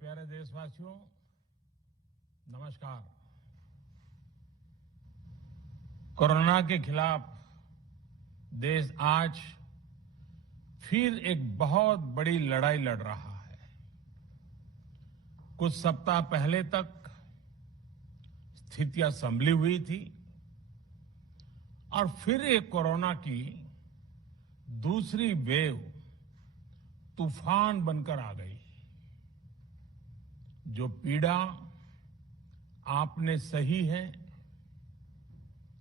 प्यारे देशवासियों, नमस्कार। कोरोना के खिलाफ देश आज फिर एक बहुत बड़ी लड़ाई लड़ रहा है। कुछ सप्ताह पहले तक स्थितियां संभली हुई थी और फिर एक कोरोना की दूसरी वेव तूफान बनकर आ गई। जो पीड़ा आपने सही है,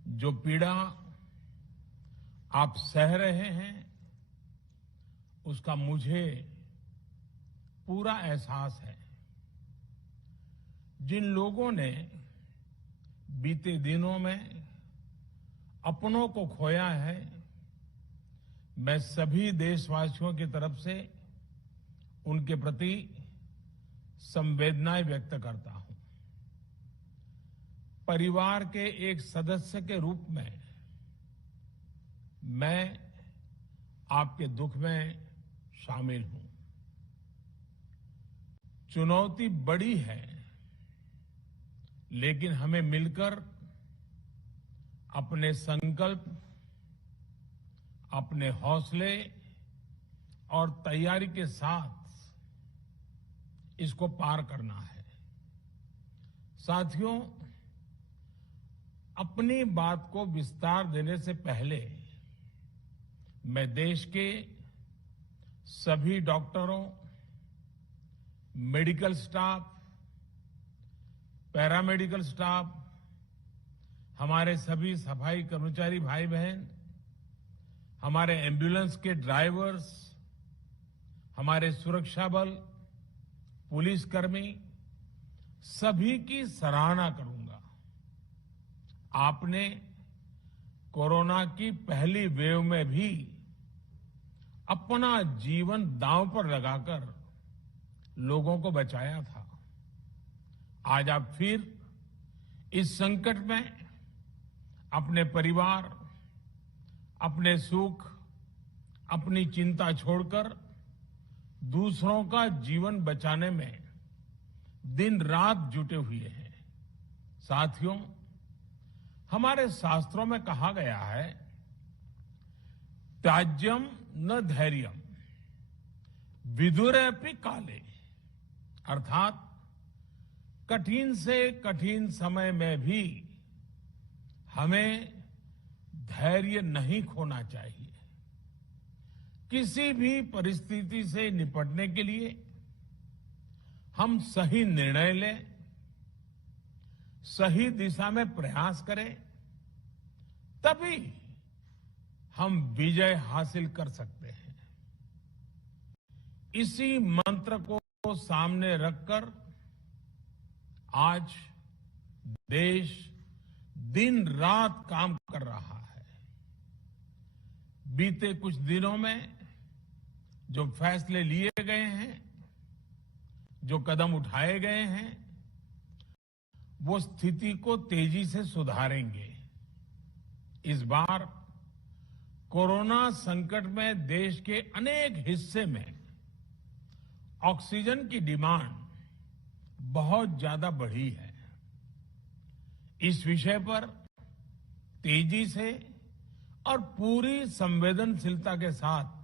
जो पीड़ा आप सह रहे हैं, उसका मुझे पूरा एहसास है। जिन लोगों ने बीते दिनों में अपनों को खोया है, मैं सभी देशवासियों की तरफ से उनके प्रति संवेदनाएं व्यक्त करता हूं। परिवार के एक सदस्य के रूप में मैं आपके दुख में शामिल हूं। चुनौती बड़ी है, लेकिन हमें मिलकर अपने संकल्प, अपने हौसले और तैयारी के साथ इसको पार करना है। साथियों, अपनी बात को विस्तार देने से पहले मैं देश के सभी डॉक्टरों, मेडिकल स्टाफ, पैरामेडिकल स्टाफ, हमारे सभी सफाई कर्मचारी भाई बहन, हमारे एम्बुलेंस के ड्राइवर्स, हमारे सुरक्षा बल, पुलिसकर्मी, सभी की सराहना करूंगा। आपने कोरोना की पहली वेव में भी अपना जीवन दांव पर लगाकर लोगों को बचाया था। आज आप फिर इस संकट में अपने परिवार, अपने सुख, अपनी चिंता छोड़कर दूसरों का जीवन बचाने में दिन रात जुटे हुए हैं। साथियों, हमारे शास्त्रों में कहा गया है, त्याज्यम न धैर्यम विदुरेऽपि काले, अर्थात कठिन से कठिन समय में भी हमें धैर्य नहीं खोना चाहिए। किसी भी परिस्थिति से निपटने के लिए हम सही निर्णय लें, सही दिशा में प्रयास करें, तभी हम विजय हासिल कर सकते हैं। इसी मंत्र को सामने रखकर आज देश दिन रात काम कर रहा है। बीते कुछ दिनों में जो फैसले लिए गए हैं, जो कदम उठाए गए हैं, वो स्थिति को तेजी से सुधारेंगे। इस बार कोरोना संकट में देश के अनेक हिस्से में ऑक्सीजन की डिमांड बहुत ज्यादा बढ़ी है। इस विषय पर तेजी से और पूरी संवेदनशीलता के साथ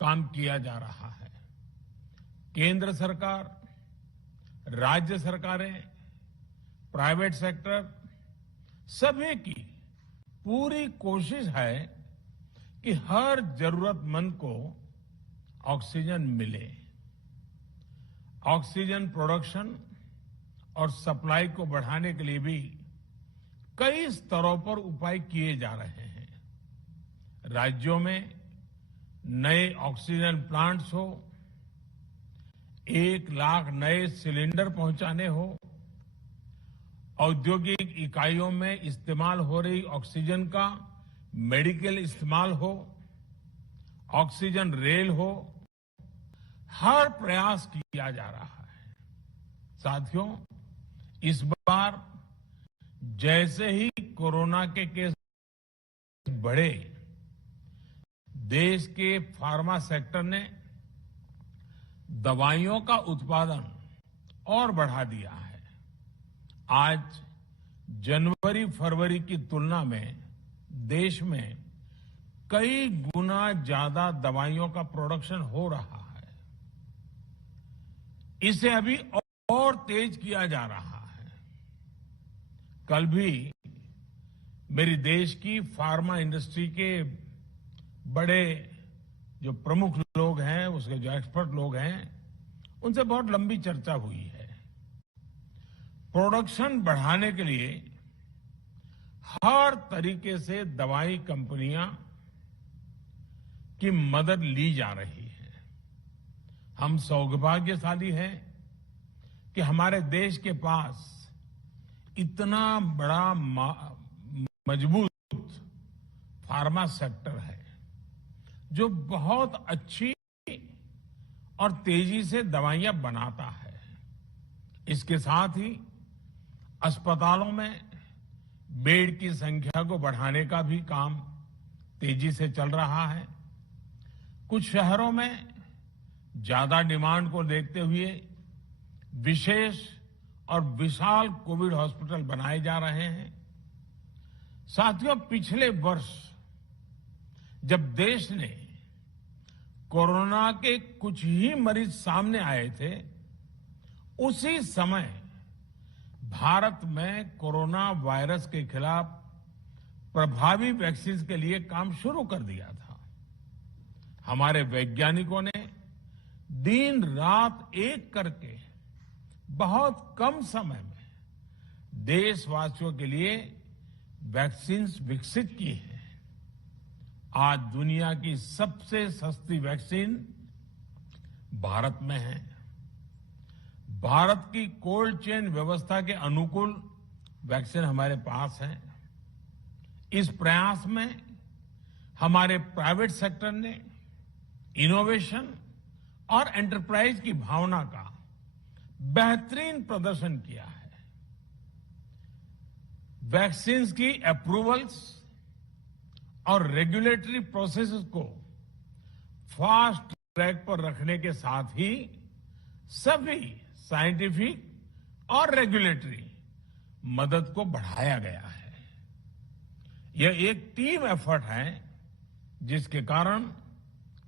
काम किया जा रहा है। केंद्र सरकार, राज्य सरकारें, प्राइवेट सेक्टर, सभी की पूरी कोशिश है कि हर जरूरतमंद को ऑक्सीजन मिले। ऑक्सीजन प्रोडक्शन और सप्लाई को बढ़ाने के लिए भी कई स्तरों पर उपाय किए जा रहे हैं। राज्यों में नए ऑक्सीजन प्लांट्स हो, 1 लाख नए सिलेंडर पहुंचाने हो, औद्योगिक इकाइयों में इस्तेमाल हो रही ऑक्सीजन का मेडिकल इस्तेमाल हो, ऑक्सीजन रेल हो, हर प्रयास किया जा रहा है। साथियों, इस बार जैसे ही कोरोना के केस बढ़े, देश के फार्मा सेक्टर ने दवाइयों का उत्पादन और बढ़ा दिया है। आज जनवरी फरवरी की तुलना में देश में कई गुना ज्यादा दवाइयों का प्रोडक्शन हो रहा है। इसे अभी और तेज किया जा रहा है। कल भी मेरी देश की फार्मा इंडस्ट्री के बड़े जो प्रमुख लोग हैं, उसके जो एक्सपर्ट लोग हैं, उनसे बहुत लंबी चर्चा हुई है। प्रोडक्शन बढ़ाने के लिए हर तरीके से दवाई कंपनियां की मदद ली जा रही है। हम सौभाग्यशाली हैं कि हमारे देश के पास इतना बड़ा मजबूत फार्मा सेक्टर है जो बहुत अच्छी और तेजी से दवाइयां बनाता है। इसके साथ ही अस्पतालों में बेड की संख्या को बढ़ाने का भी काम तेजी से चल रहा है। कुछ शहरों में ज्यादा डिमांड को देखते हुए विशेष और विशाल कोविड हॉस्पिटल बनाए जा रहे हैं। साथियों, पिछले वर्ष जब देश ने कोरोना के कुछ ही मरीज सामने आए थे, उसी समय भारत में कोरोना वायरस के खिलाफ प्रभावी वैक्सीन के लिए काम शुरू कर दिया था। हमारे वैज्ञानिकों ने दिन रात एक करके बहुत कम समय में देशवासियों के लिए वैक्सीन विकसित की है। आज दुनिया की सबसे सस्ती वैक्सीन भारत में है। भारत की कोल्ड चेन व्यवस्था के अनुकूल वैक्सीन हमारे पास है। इस प्रयास में हमारे प्राइवेट सेक्टर ने इनोवेशन और एंटरप्राइज की भावना का बेहतरीन प्रदर्शन किया है। वैक्सीन की अप्रूवल्स और रेगुलेटरी प्रोसेसेस को फास्ट ट्रैक पर रखने के साथ ही सभी साइंटिफिक और रेगुलेटरी मदद को बढ़ाया गया है। यह एक टीम एफर्ट है जिसके कारण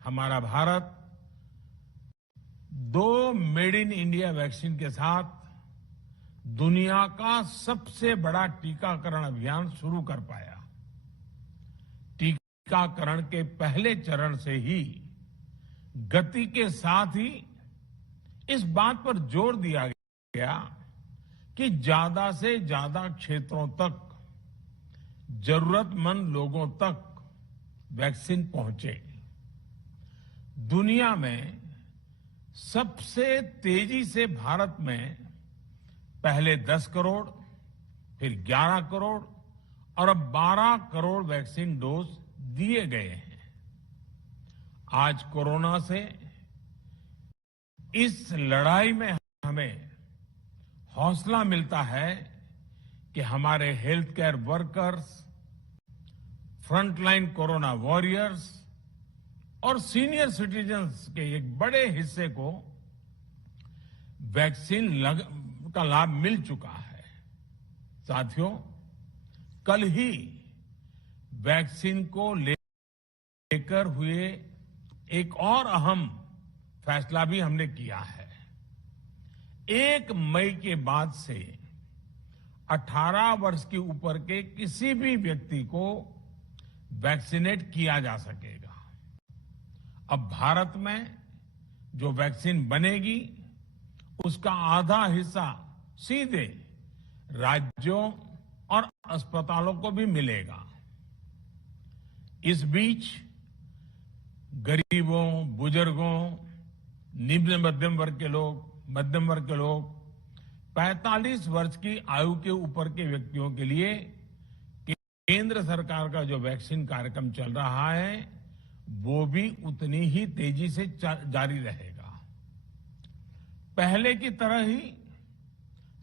हमारा Bharat 2 made in India vaccine के साथ दुनिया का सबसे बड़ा टीकाकरण अभियान शुरू कर पाया। टीकाकरण के पहले चरण से ही गति के साथ ही इस बात पर जोर दिया गया कि ज्यादा से ज्यादा क्षेत्रों तक, जरूरतमंद लोगों तक वैक्सीन पहुंचे। दुनिया में सबसे तेजी से भारत में पहले 10 करोड़, फिर 11 करोड़ और अब 12 करोड़ वैक्सीन डोज दिए गए हैं। आज कोरोना से इस लड़ाई में हमें हौसला मिलता है कि हमारे health care workers, frontline corona warriors और सीनियर सिटीजन्स के एक बड़े हिस्से को वैक्सीन का लाभ मिल चुका है। साथियों, कल ही वैक्सीन को लेकर हुए एक और अहम फैसला भी हमने किया है। 1 मई के बाद से 18 वर्ष के ऊपर के किसी भी व्यक्ति को वैक्सीनेट किया जा सकेगा। अब भारत में जो वैक्सीन बनेगी उसका आधा हिस्सा सीधे राज्यों और अस्पतालों को भी मिलेगा। इस बीच गरीबों, बुजुर्गों, निम्न मध्यम वर्ग के लोग 45 वर्ष की आयु के ऊपर के व्यक्तियों के लिए केंद्र सरकार का जो वैक्सीन कार्यक्रम चल रहा है वो भी उतनी ही तेजी से जारी रहेगा। पहले की तरह ही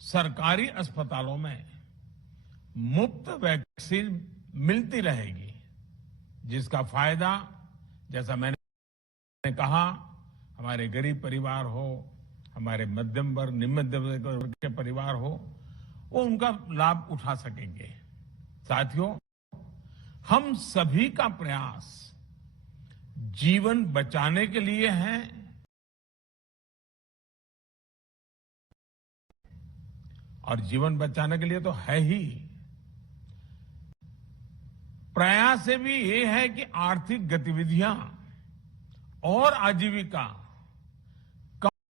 सरकारी अस्पतालों में मुफ्त वैक्सीन मिलती रहेगी, जिसका फायदा, जैसा मैंने कहा, हमारे गरीब परिवार हो, हमारे मध्यम वर्ग, निम्न मध्यम वर्ग के परिवार हो, वो उनका लाभ उठा सकेंगे। साथियों, हम सभी का प्रयास जीवन बचाने के लिए है और जीवन बचाने के लिए तो है ही। प्रयास से भी ये है कि आर्थिक गतिविधियां और आजीविका